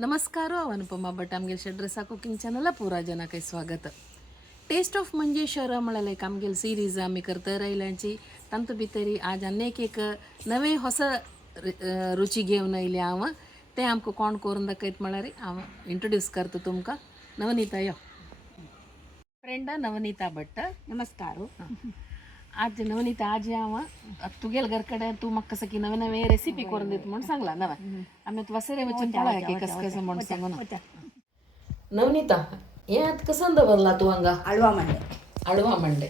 नमस्कार अनुपमा भट आमगेल शेड्रेसा कुकिंग चॅनलला पुरा जना काही स्वागत. टेस्ट ऑफ म्हणजे शहर म्हणाले आमगेल सिरीज आम्ही करता राहिल्यांची तंतु भितरी आज अनेक एक नवे ಹೊಸ रुची घेऊन आयले हांव ते आमकां कोण करून दाखयत म्हळ्यार हांव इंट्रोड्यूस करता तुमकां. नवनीता यो फ्रेंडा नवनीता भट. नमस्कार. आज नवनीता आज हांव तुगेल घर कडेन तूं म्हाका सकी नवे नवे रेसिपी करून दिता म्हण सांगला नवा आमी वसरे वचून पळया की कसं कसं म्हण सांगू ना. नवनीता हे आतां कसं दवरला तूं हांगा? अळवा मंडे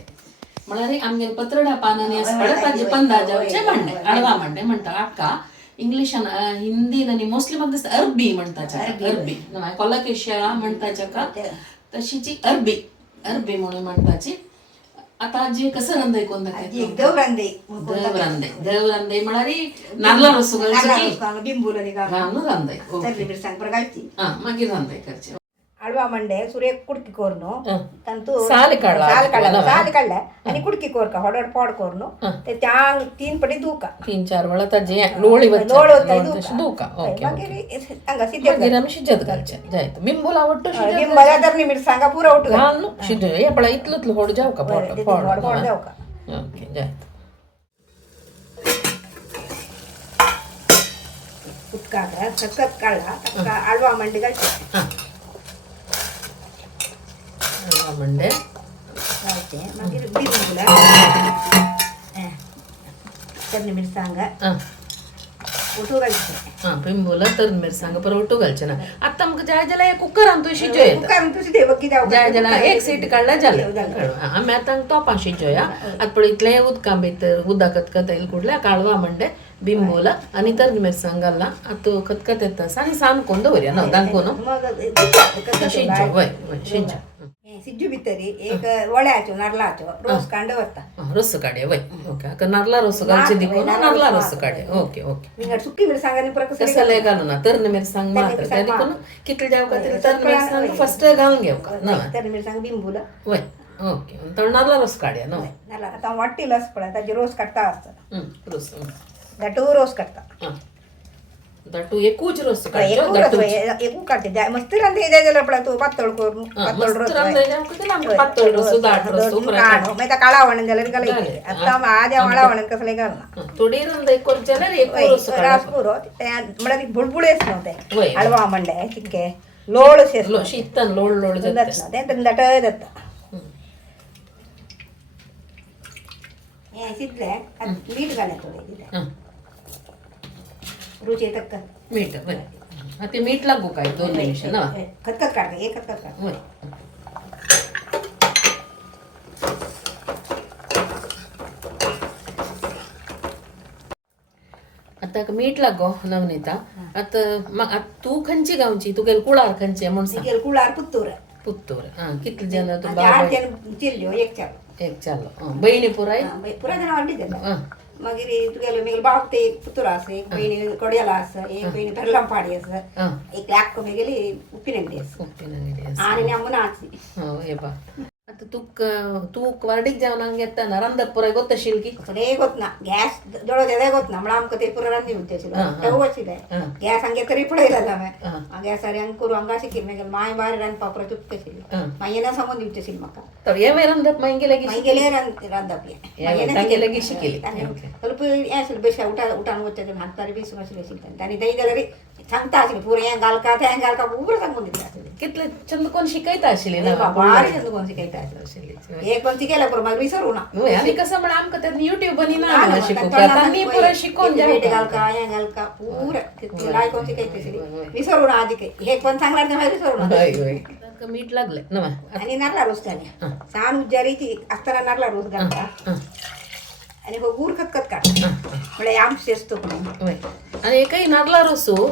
म्हळ्यार आमगेर पत्रडा पानांनी आसता ताजे पंदाजावचे मंडे अळवा मंडे म्हणटा. आका इंग्लिशान हिंदीन आनी मोस्टली म्हाका दिसता अरबी म्हणटाचे. अरबी कोलाकेशिया म्हणटाचे का तशीची अरबी अरबी म्हणून म्हणटाची. आता आजी कसं रंदय कोण दाखयता? देवरांदे म्हळ्यार नाल्ला रसो घालची बिंबुलनी घालून रंदय मिरसांग बरं घालची. मागीर रंदय करचे. अळवा मंडे सुरेख कुडकी कोरनो तंतु साल काढला आणि कुडकी कोरका हॉडड पॉड कोरनो ते त्या तीन पटी धुका 3-4 वेळा ताजे लोळी लोळ होता धुका. ओके मागीर हांगा सिद्धेत मागीर आमी शिजत घालचे. जायत बिंबूल आवडतो बिंबला तर मिरसांगा पुरा उठ घाल न्हू शिज हे पळय इतलो होड जाव का पॉड जाव का. ओके जायत उदका सकत काढला अळवा मंडे घालचे. मंडे घालचे मागीर बिंबुला तर्नी मिरसांगा उठू घालचे. बिंबूला तर मिरसांग पर उठू घालचे ना. आता आमकां जाय जाल्यार कुकरान तूं शिजोय कुकरान तू सिद्धे बघी जाव जाय जाल्यार एक सीट काडल्यार जालें. आमी आतां तोपां शिजोया. आतां पळय इतलें उदकां भितर उदक खतखत येयले कुडल्या काळवा मंडे बिंबूला आनी तर मिरसांग घालना. आतां खतखत येता आनी सामको दवरया न्हू दांकून शिजो. वय वय शिजो. सिज्जू भितरी एक वड्याचो नारळाचो रोस कांड वता. रस काडे वय. ओके नारळा रस घालचे दिको नारळा रस काडे. ओके ओके सुकी मिरसांगानी पुरा कसले घालू ना तर्ण मिरसांग मात्र त्या दिकून कितले जाव का तर्ण मिरसांग फर्स्ट घालून घेऊ का ना तर्ण मिरसांग बिंबूला वय. ओके तर नारळा रस काडया ना. नारळा आता वाटी लस पळय ताजे रोस काडटा आसता. रस दटू रोस काडटा. दटू एकूच रस काडयो. एकू काडते मस्त रांदे जाय जाल्यार पळय तू पातळ करून पातळ रोस पातळ रस दाट रस मागीर काळा वणन जाल्यार घालायचे. आता आज वाळा वणन कसले घालना थोडी रंद एक करचे जाल्यार एक रस पुरो म्हळ्यार बुळबुळेस न्हू ते हलवा मंडे तितके लोळ शीतन लोळ लोळ जाता ते दटय जाता. हे शिजले मीठ घाले थोडे रुची तक्क मीठ वय. आता मीठ लागू काय 2 निमिष ना. खतखत काढ एक खतखत काढ वय. आता मीठ लागो नवनीता. आता तू खंयची गावची तुगेल कुळार खंयचे म्हण सांग. गेल कुळार पुत्तूर कितले जण तू? 8 जण चिल्ल्यो एक चालो एक चालो. बहिणी पुराय पुरा जण वाटी देता. मागीर तुगेलो मेगेल बाप ते एक पुतूर आसा एक बहिणी कोड्याला आसा एक बहिणी धरलां पाडी आसा एक लाख मेगेली उप्पिनंगडी आसा आनी नमुना आसी. हे बा आता तू वाडीक जेवणाक घेतना रांदप पुराय गोत आशिल्ली की? सगळे गोतना गॅस जळो जेदे गोतना म्हळ्यार आमकां ते पुरो रांदी उरताशिल्लो तेवू आशिल्लें. गॅस हांगे तरी पळयला हांवें गॅसार हांगा करूं हांगा शिकिल्लें मागीर माय भायर रांदपा पुरो चुकता आशिल्ली. मागीर सांगून दिवचेशिल्ली म्हाका. तर हे रांदप मागीर गेले रांदप हे शिकिल्ली. ಸ್ವಲ್ಪ हें आशिल्लें बेश्टें उठान वचचें हात पारी बेसून आशिल्लें शिकता आनी थंय जाल्यार सांगता आशिल्लें पुरो हें घालका तें घालका पुरो सांगून दिता आशिल्लें. कितले चंद कोण शिकयता आशिल्ली ना? भारी चंद कोण शिकयता आशिल्ली. एक पण शिकयला पुरो मागीर विसरूं ना. आनी कसं म्हण आमकां त्यात युट्यूबांनी ना शिकूंक आतां पुरो शिकोवन घालका हें घालका पुरो लायकोन शिकयता आशिल्ली. विसरूं ना आदी एक पण सांगल्यार तें मागीर विसरूं ना. मीठ लागलें ना. आनी नारळा रोस घालया. सान उज्जारीची आसतना नारळा रोस घालता आनी हो गूर खतखत काडटा म्हळ्यार आमचे शेजतो म्हणून. आनी एकय नारळा रोसू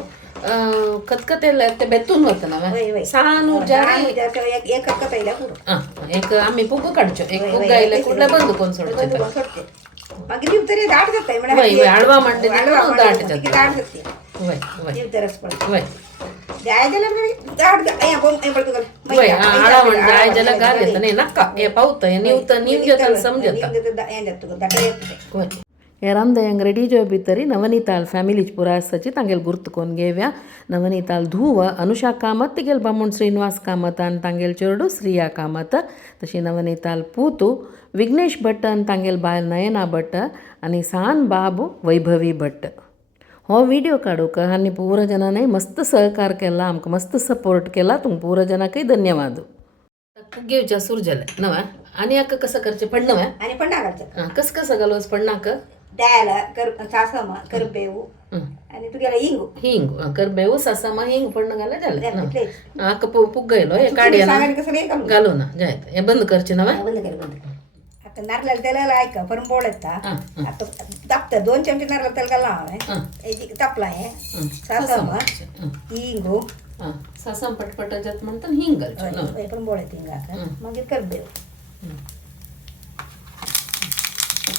खतखत येयल्यार ते बेतून वता ना सान उज्जारी एक खतखत येयल्या पुरो एक आमी पुगो काडच्यो एक पुग्ग आयले कुडल्या बंद करून सोडचे. मागीर निवतरी दाट जाताय म्हळ्यार आळवा म्हणटा दाट जाता. दाट जाता वय वय निवतरच पळय वय जाय जाल्यार दाट हें पळय वय आळा म्हण जाय जाल्यार घाल येता न्ही नाका हे पावता हे निवता नीम घेता समजता. हें जाता तुका दाट येता. वय हे रामदयांग रेडी जो भितरी नवनीताल फॅमिलीच पुरा आसाची तांगेल गुर्त कोन घेवया. नवनीताल धुव अनुषा कामत तिगेल बामूण श्रीनिवास कामत आनी तांगेल चेडू श्रिया कामत. तशी नवनीताल पूतू विघ्नेश भट्ट आनी तांगेल बायल नयना भट्ट आनी सान बाबू वैभवी भट्ट. हो व्हिडिओ काडूक आनी पूर जनांनी मस्त सहकार केला, आमकां मस्त सपोर्ट केला. तुमकां पूर जनाकय धन्यवाद. घेवच्या सुरजले नवा आनी हाका कसं करचें पडणं आणि पण नागायचं कसं कसं घालोस पडनाक द्यायला सासम करबेऊ आणि तुगेला इंगू हिंग करबेऊ सासमा हिंग पडणं घाला जालें इतलेच. हाका पुग्गयलो हे काडया सांगायला कसं नाही घालू. घालू ना जायत हे बंद करचें नवा बंद कर बंद कर. आता नारळाला तेलाला ऐका पण बोळ येता आता तापता 2 चमचे नारळाला तेल घाला हांवें तापला हे सासम इंगू सासम पटपट जात म्हणटा हिंग घालचें हे पण बोळ येते हिंगाक मागीर करबेऊ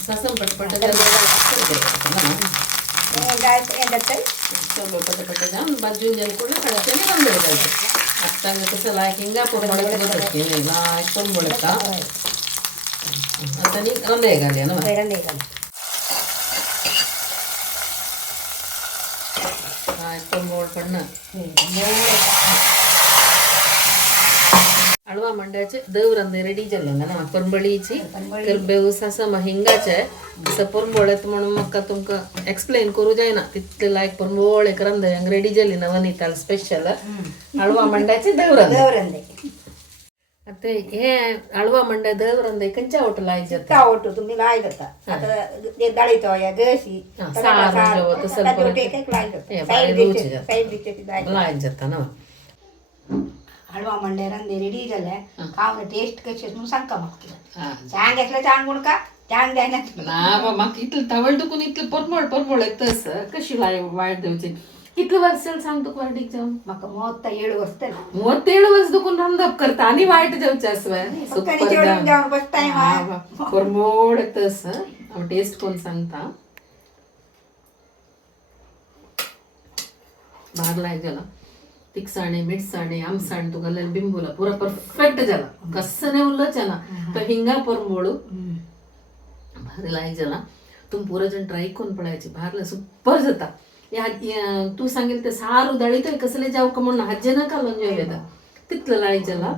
सासम पटपट पटपट जाऊन बाजून जाईल कुठलं कडाचे नाही बंद करायचं. आता कसं लायक हिंगा पण लायक पण बोलता आता नी रंदे घालया ना पण बोल पडणं अळवा मंड्याचे देवरंदे रेडी जाले ना परंबळीची करबेऊ सासम हिंगाचे असं परंबोळेत म्हणून म्हाका तुमकां एक्सप्लेन करू जायना तितले लायक परंबोळ एक रंदे रेडी जाली नवनीताल स्पेशल अळवा मंड्याचे देवरंदे. आता हे अळवा मंड्या देवरंदे खंयच्या हॉटेलाक जाता ओटो तुम्ही लाय जाता आता ते दाळीचो या गशी लायक जाता ना हलवा म्हणले रंदे रेडी झाले खाऊन टेस्ट कशी म्हणून सांग का म्हाका चांग घेतलं चांग म्हण का चांग द्यायना ना बा म्हाका इतलें तवळ दुखून इतलें परमळ येतस कशी वायट देवची कितले वर्स जालें सांग तुका वायटीक जावन म्हाका 37 वर्स जाली 37 वर्स दुखून रांदप करता आनी वायट जेवचें आसलें परमळ येतस हांव टेस्ट करून सांगता भार लायक जाला तिखसाणे मिठसाणे आमसाण तू घालेल बिंबूला पुरा परफेक्ट जाला कसं नाही उरलंच ना तो हिंगा परमोळू भारी लायक जाला तुम्ही पुरा जण ट्राय करून पळायची भारला सुपर जाता तू सांगेल ते सारू दळीतोय कसले जाऊ का म्हणून हाजे नका लोंजो येता तितलं लायक जाला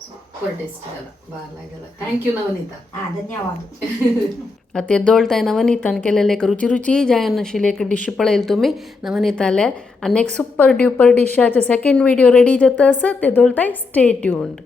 सुपर टेस्ट जाला भार लायक जाला. थँक्यू नवनीता धन्यवाद. ते दोळताय नवनीतान केलेले एक रुची जायन आशिल्ली एक डिश पळयली तुम्ही नवनीताले आनी एक सुपर ड्युपर डिशाचे सेकंड व्हिडिओ रेडी जाता आसा ते दोळताय स्टे ट्यून्ड.